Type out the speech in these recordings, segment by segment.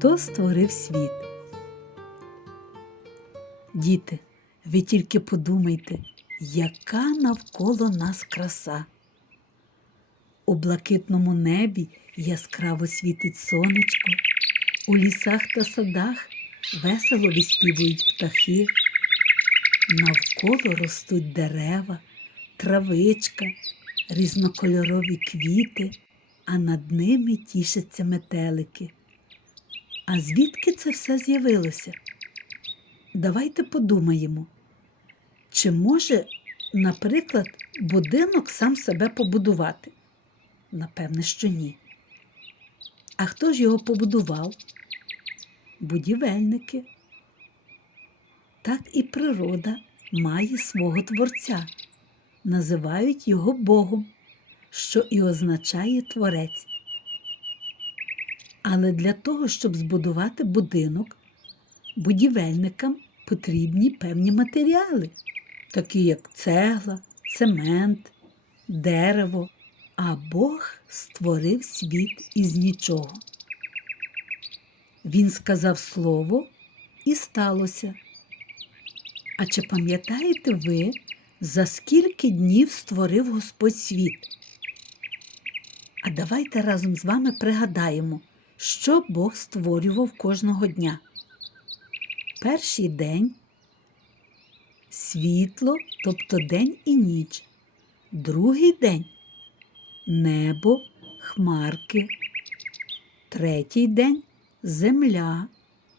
Хто створив світ? Діти, ви тільки подумайте, яка навколо нас краса. У блакитному небі яскраво світить сонечко, у лісах та садах весело виспівують птахи, навколо ростуть дерева, травичка, різнокольорові квіти, а над ними тішаться метелики. А звідки це все з'явилося? Давайте подумаємо, чи може, наприклад, будинок сам себе побудувати? Напевне, що ні. А хто ж його побудував? Будівельники. Так і природа має свого творця, називають його Богом, що і означає творець. Але для того, щоб збудувати будинок, будівельникам потрібні певні матеріали, такі як цегла, цемент, дерево. А Бог створив світ із нічого. Він сказав слово і сталося. А чи пам'ятаєте ви, за скільки днів створив Господь світ? А давайте разом з вами пригадаємо, що Бог створював кожного дня. Перший день світло, тобто день і ніч. Другий день небо, хмарки. Третій день земля,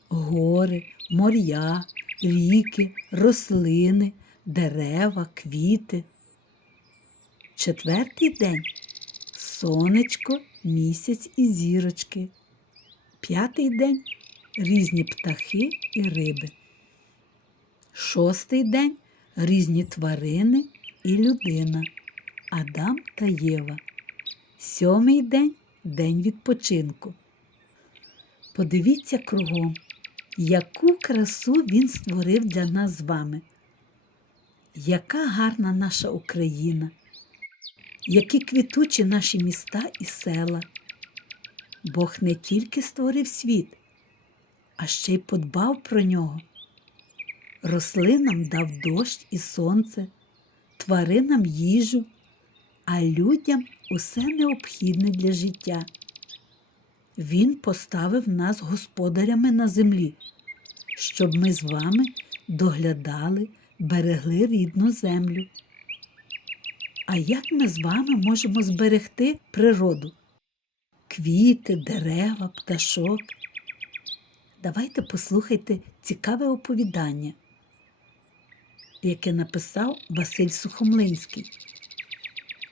гори, моря, ріки, рослини, дерева, квіти. Четвертий день сонечко, місяць і зірочки. П'ятий день різні птахи і риби. Шостий день різні тварини і людина. Адам та Єва. Сьомий день день відпочинку. Подивіться кругом, яку красу він створив для нас з вами. Яка гарна наша Україна, які квітучі наші міста і села. Бог не тільки створив світ, а ще й подбав про нього. Рослинам дав дощ і сонце, тваринам їжу, а людям усе необхідне для життя. Він поставив нас господарями на землі, щоб ми з вами доглядали, берегли рідну землю. А як ми з вами можемо зберегти природу? Квіти, дерева, пташок. Давайте послухайте цікаве оповідання, яке написав Василь Сухомлинський.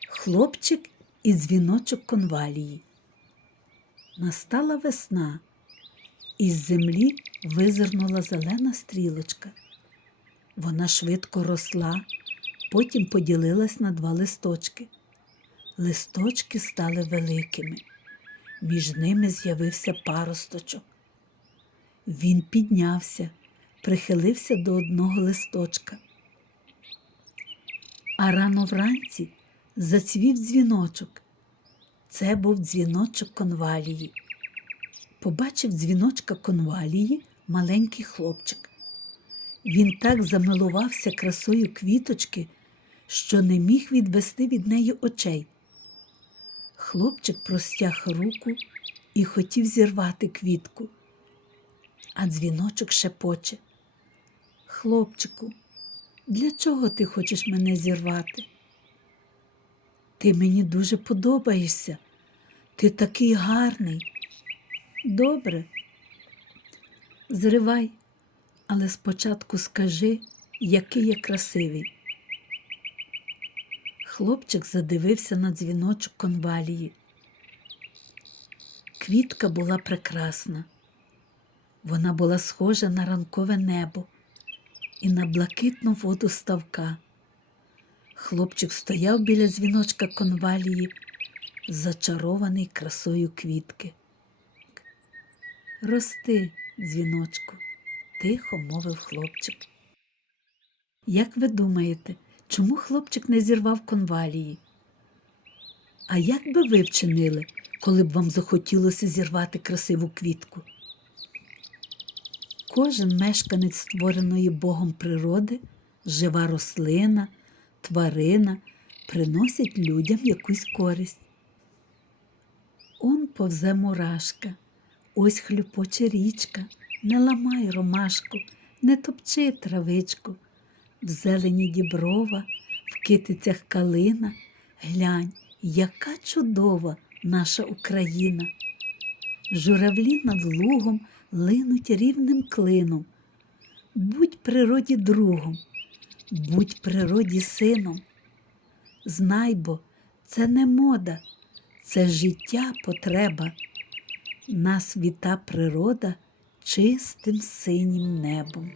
Хлопчик і дзвіночок конвалії. Настала весна, із землі визирнула зелена стрілочка. Вона швидко росла, потім поділилась на два листочки. Листочки стали великими, між ними з'явився паросточок. Він піднявся, прихилився до одного листочка. А рано вранці зацвів дзвіночок. Це був дзвіночок конвалії. Побачив дзвіночка конвалії маленький хлопчик. Він так замилувався красою квіточки, що не міг відвести від неї очей. Хлопчик простяг руку і хотів зірвати квітку, а дзвіночок шепоче. Хлопчику, для чого ти хочеш мене зірвати? Ти мені дуже подобаєшся. Ти такий гарний. Добре. Зривай, але спочатку скажи, який я красивий. Хлопчик задивився на дзвіночок конвалії. Квітка була прекрасна. Вона була схожа на ранкове небо і на блакитну воду ставка. Хлопчик стояв біля дзвіночка конвалії, зачарований красою квітки. Рости, дзвіночку, тихо мовив хлопчик. Як ви думаєте, чому хлопчик не зірвав конвалії? А як би ви вчинили, коли б вам захотілося зірвати красиву квітку? Кожен мешканець створеної Богом природи, жива рослина, тварина приносять людям якусь користь. Он повзе мурашка, ось хлюпоче річка, не ламай ромашку, не топчи травичку, в зелені діброва, в китицях калина, глянь, яка чудова наша Україна. Журавлі над лугом линуть рівним клином. Будь природі другом, будь природі сином. Знай бо, це не мода, це життя потреба. Нас віта природа чистим синім небом.